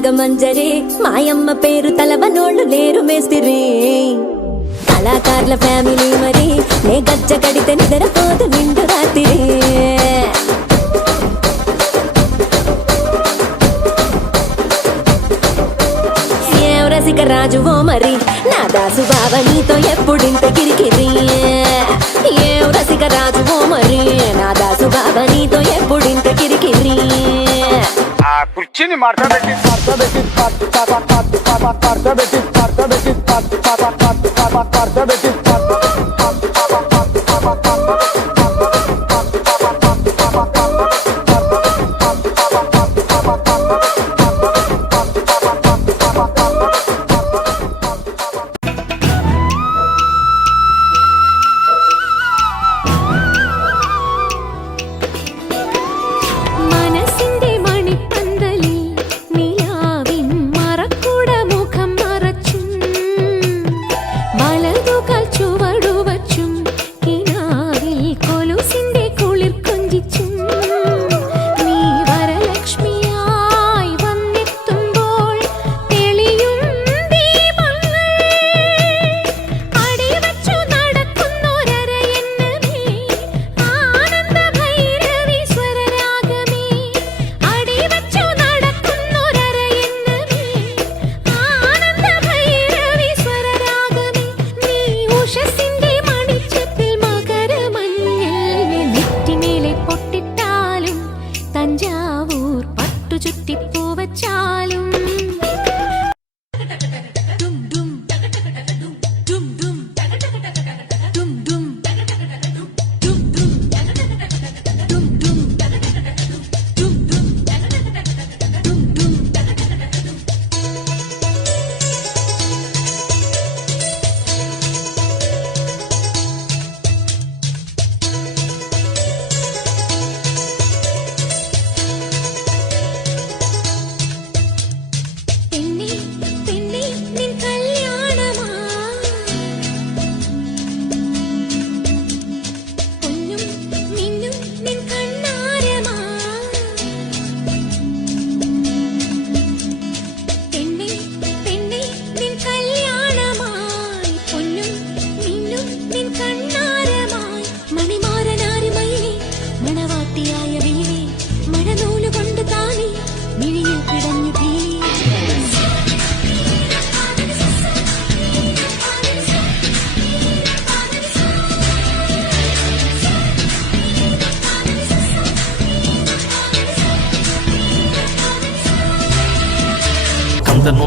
నాగమంజరే మాయమ్మ పేరు తలవనోళ్ళు లేరు మేస్తిరి కళాకారుల ఫ్యామిలీ మరి నే గజ్జ కడితే నిద్రపోదు నిండు రాత్రి ఏం రసిక రాజువో మరి నా దాసు బావ నీతో ఎప్పుడింత కిరికిరి ఏం రసిక రాజువో మరి నా దాసు బావ నీతో ఎప్పుడింత కిరికిరి కుర్చీని మార్చబెట్టి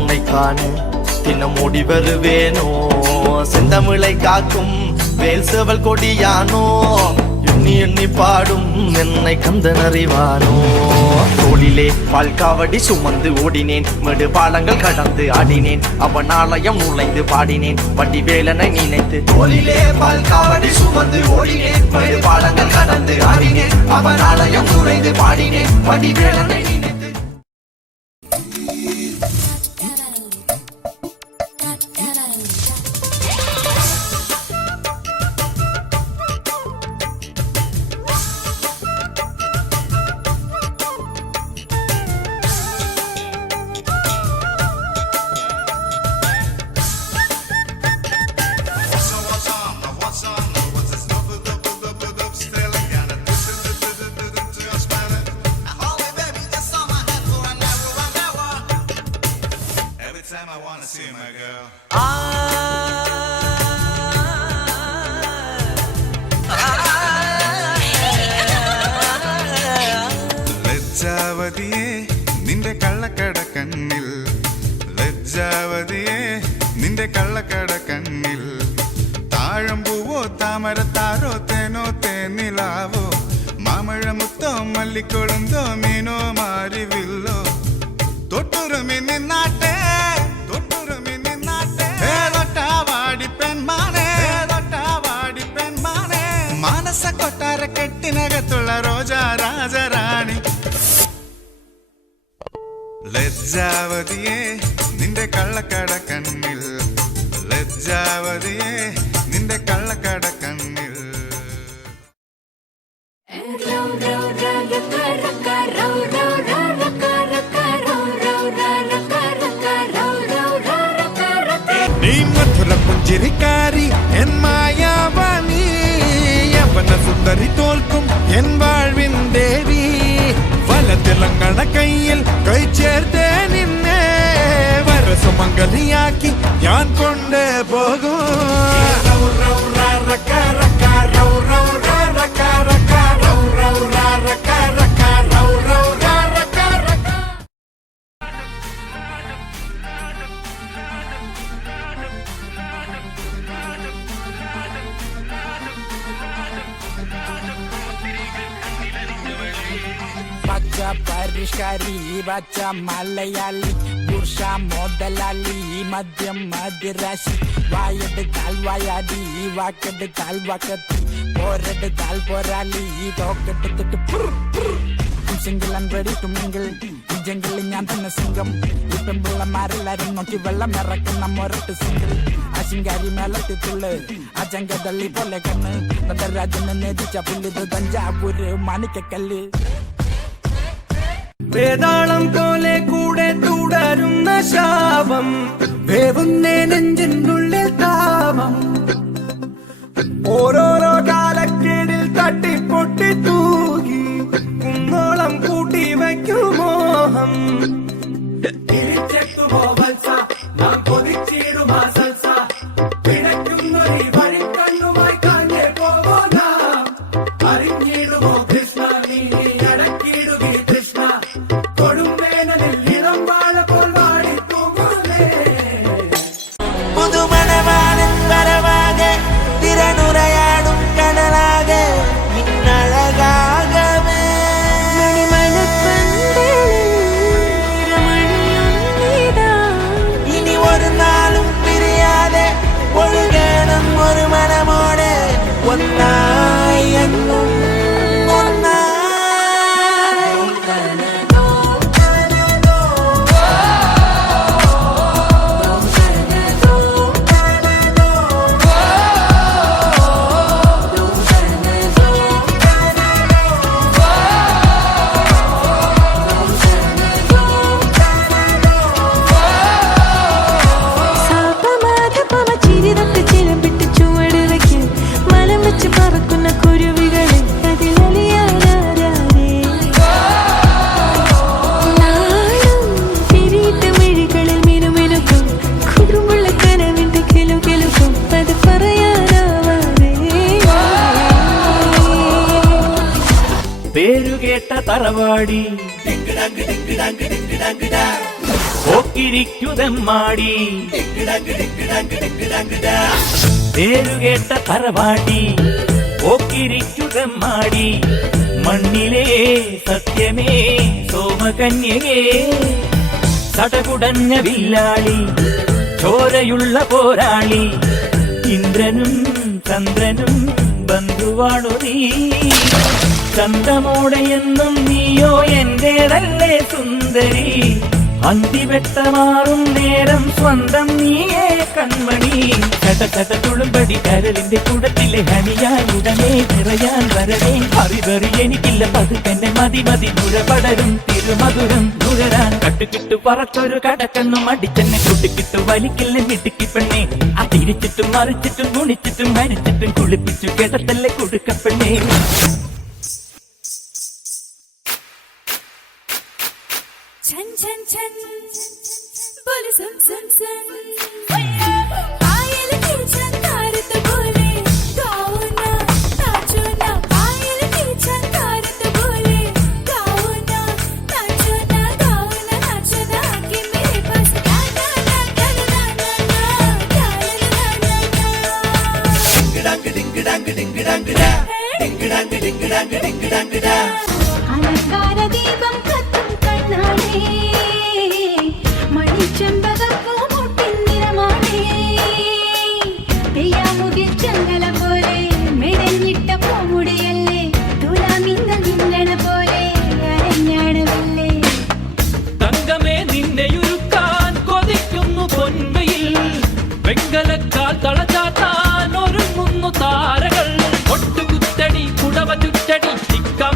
உன்னை காண தினம் ஓடி வருவேனோ செந்தமிழை காக்கும் வேல் செவல் கொடியானோ எண்ணி எண்ணி பாடும் என்னை கந்தன் அறிவானோ தோளிலே பால்காவடி சுமந்து ஓடினேன் மேடு பாலங்கள் கடந்து ஆடினேன் அவன் ஆலயம் நுழைந்து பாடினேன் வண்டி வேலனை நினைத்து தோளிலே பால்காவடி சுமந்து ஓடினேன் மேடு பாலங்கள் கடந்து ஆடினேன் அவன் ஆலயம் நுழைந்து பாடினேன் வண்டி வேலனை நினைத்து I wanna see my girl. ലജ്ജാവതിയെ നിന്റെ കള്ളക്കട കണ്ണിൽ ലജ്ജാവതിയെ നിന്റെ കള്ളക്കട കണ്ണിൽ താഴമ്പൂവോ താമരത്താരോ തേനോ തേനിലാവോ മാമഴമുത്തോ മല്ലിക്കൊളുന്തോ മീനോ മാരിവില്ലോ തൊട്ടുറുമി നിന്നാട്ടെ മാനസ കൊട്ടാര കെട്ടിനകത്തുള്ള റോജ രാജറാണി ലജ്ജാവതിയെ നിന്റെ കള്ളക്കട കണ്ണിൽ ലജ്ജാവതിയെ നിന്റെ കള്ളക്കട കണ്ണിൽ ra ra ra ra ra ra ra ra ra ra ra ra ra ra ra നീ മധുര പുഞ്ചിരിക്കാരി എൻ മായാവാണി യവന സുന്ദരി തോൽക്കും എൻ വാഴ്വിൻ ദേവി വലതിളങ്ങണ കയ്യിൽ കൈ ചേർത്തേ നിന്നെ വരസുമംഗലിയാക്കി ഞാൻ കൊണ്ടേ പോകും Baca പരിഷ്കാരി baca മലയാളി പുരുഷ മുതലാളി മദ്യം മദിരാശി വായെടുത്താൽ വായാടി വാക്കെടുത്താൽ വാക്കത്തി പോരെടുത്താൽ പോരാളി തോക്കെടുത്തിട്ട് single and ready to mingle ഈ ജംഗിളിൽ ഞാൻ തന്നെ സിംഗം ഇപ്പം പിള്ളമാരെല്ലാരും നോക്കി വെള്ളം ഇറക്കുന്ന മൊരട്ട് സിംഗിൾ ആ ശിങ്കാരി മേളത്തിത്തുള്ളു ആ ചങ്കതള്ളി പോലെ കണ്ണ് നടരാജനെ നേതിച്ച പുല്ലിത് തഞ്ചാവൂര് മാണിക്കക്കല്ല് വേതാളം പോലെ കൂടെ തുടരുന്ന ശാപം വേവുന്നേ നെഞ്ചിനുള്ളിൽ താപം ഓരോരോ കാലക്കേടിൽ തട്ടിപ്പൊട്ടി തൂകി കുന്നോളം കൂട്ടി വയ്ക്കും മോഹം തിരിച്ചെത്തുമോ വത്സ നാം കൊതിച്ചിടുമാ സൽസ പിഴയ്ക്കുന്നൊരു വഴി കണ്ണുമായി കാഞ്ഞേ പോവോ നാം അറിഞ്ഞിടുമോ കൃഷ്ണ നീ അടക്കിടുകി കൃഷ്ണ കൊടുമ്പേനലിൽ ഇളം വാഴ പോൽ വാടി തൂങ്ങുന്നേ പുതുമണവാളൻ വരവാകെ തിരനുറയാടും കടലാകെ നിന്നഴകാകവേ ഇനി ഒരു നാളും പിരിയാതെ ഒഴുകണം ഒരു മനമോടെ ഒന്നായി എന്നും ഒന്നായി പേരുകേട്ട തറവാടി പോക്കിരിക്കുതെമ്മാടി പേരുകേട്ട തറവാടി പോക്കിരിക്കുതെമ്മാടി മണ്ണിലേ സത്യമേ സോമകന്യകേ തടകുടഞ്ഞ വില്ലാളി ചോരയുള്ള പോരാളി ഇന്ദ്രനും ചന്ദ്രനും ബന്ധുവാണു നീ ചന്തമോടെയെന്നും നീയോ എന്റേതല്ലേ സുന്ദരി അന്തിവെട്ടമാറും നേരം സ്വന്തം നീയേ കൺമണി ചട്ട തുളുമ്പടി കരളിന്റെ കുടത്തിലെ ഹനിയായി ഉടനെ നിറയാൻ വരണേ അറിവറി എനിക്കില്ല പതുക്കെന്നെ മതി മതി നുരപടരും തിരുമധുരം നുരരാൻ കട്ടുകിട്ടു പറച്ചൊരു കടക്കണ്ണും അടിച്ചെന്നെ കുട്ടിക്കിട്ടു വലിക്കില്ല മിടുക്കി പെണ്ണെ ആ തിരിച്ചിട്ടും മറിച്ചിട്ടും കുണിച്ചിട്ടും മരിച്ചിട്ടും കുളിപ്പിച്ചു കിടത്തല്ലേ കൊടുക്കപ്പെണ്ണേ छन छन छन बोले सुन सुन सुन पायल की छंकारत बोले गाओ ना नाचो ना पायल की छंकारत बोले गाओ ना नाचो ना गाओ ना नाचो ना आके मेरे पास ना ना ना ना ना ना ना अलंकार दीपम कത്തും കണ്ണാളേ മണിച്ചെമ്പകപ്പൂ മുട്ടിൻ നിറമാണേ തെയ്യാമുകിൽ ചങ്ങല പോലെ മെടഞ്ഞിട്ട പൂമുടിയല്ലേ തുലാമിന്ന നിന്നണ പോലെ അരഞ്ഞാടവല്ലേ തങ്കമേ നിന്നെയുരുക്കാൻ കൊതിക്കുന്നു പൊന്മയിൽ വെങ്കലക്കാൽ തളചാത്താൻ ഒരുങ്ങുന്നു താരകൾ ഒട്ടുകുത്തടി കുടവ ചുറ്റടി ചിക്കം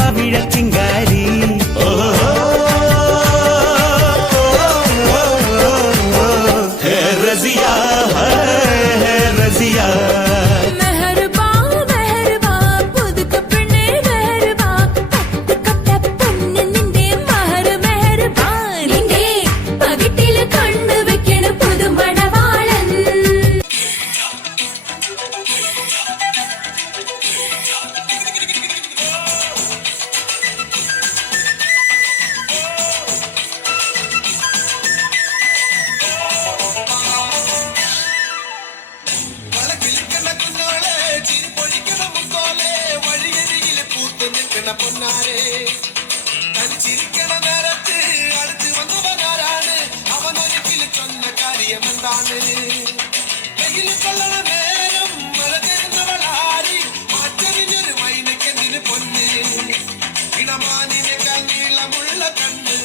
കളിയേക്കാൾ നീളമുള്ള കണ്ണ്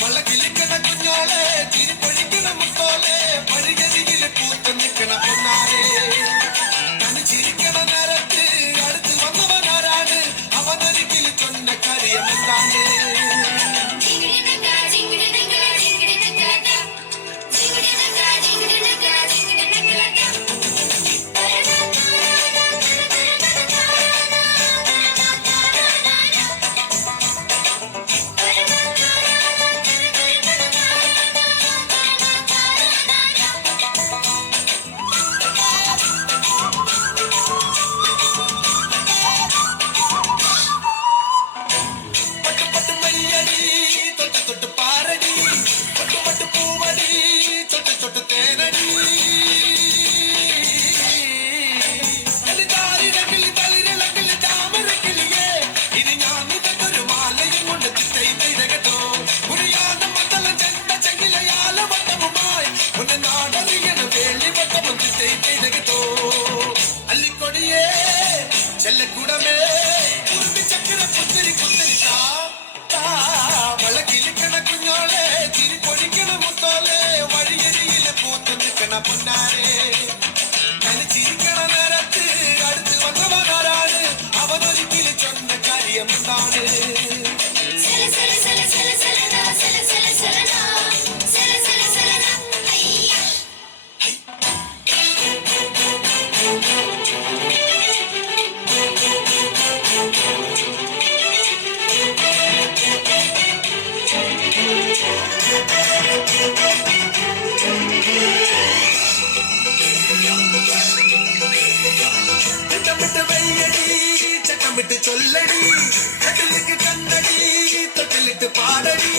വളകിലിക്കണ കുഞ്ഞോളെ ചിരിപ്പൊഴിക്കണ മുത്തോലെ വഴികരികില് പൂത്ത് നിൽക്കണ പൊന്നാരെ ചിരിക്കണ നേരത്ത് അടുത്ത് വന്നവനാരാണ് അവനരികിൽ ചൊന്ന കാര്യമെന്താണ് പൊന്നാരെ കളിച്ചിരിക്കണ നേരത്ത് അടുത്ത് വന്നവനാരാണ് അവനൊരിക്കലും ചൊന്ന കാര്യമെന്താണ് ചട്ടമിട്ട് ചൊല്ലടി കട്ടിലേക്ക് കണ്ടടി തൊട്ടിലിട്ട് പാടടി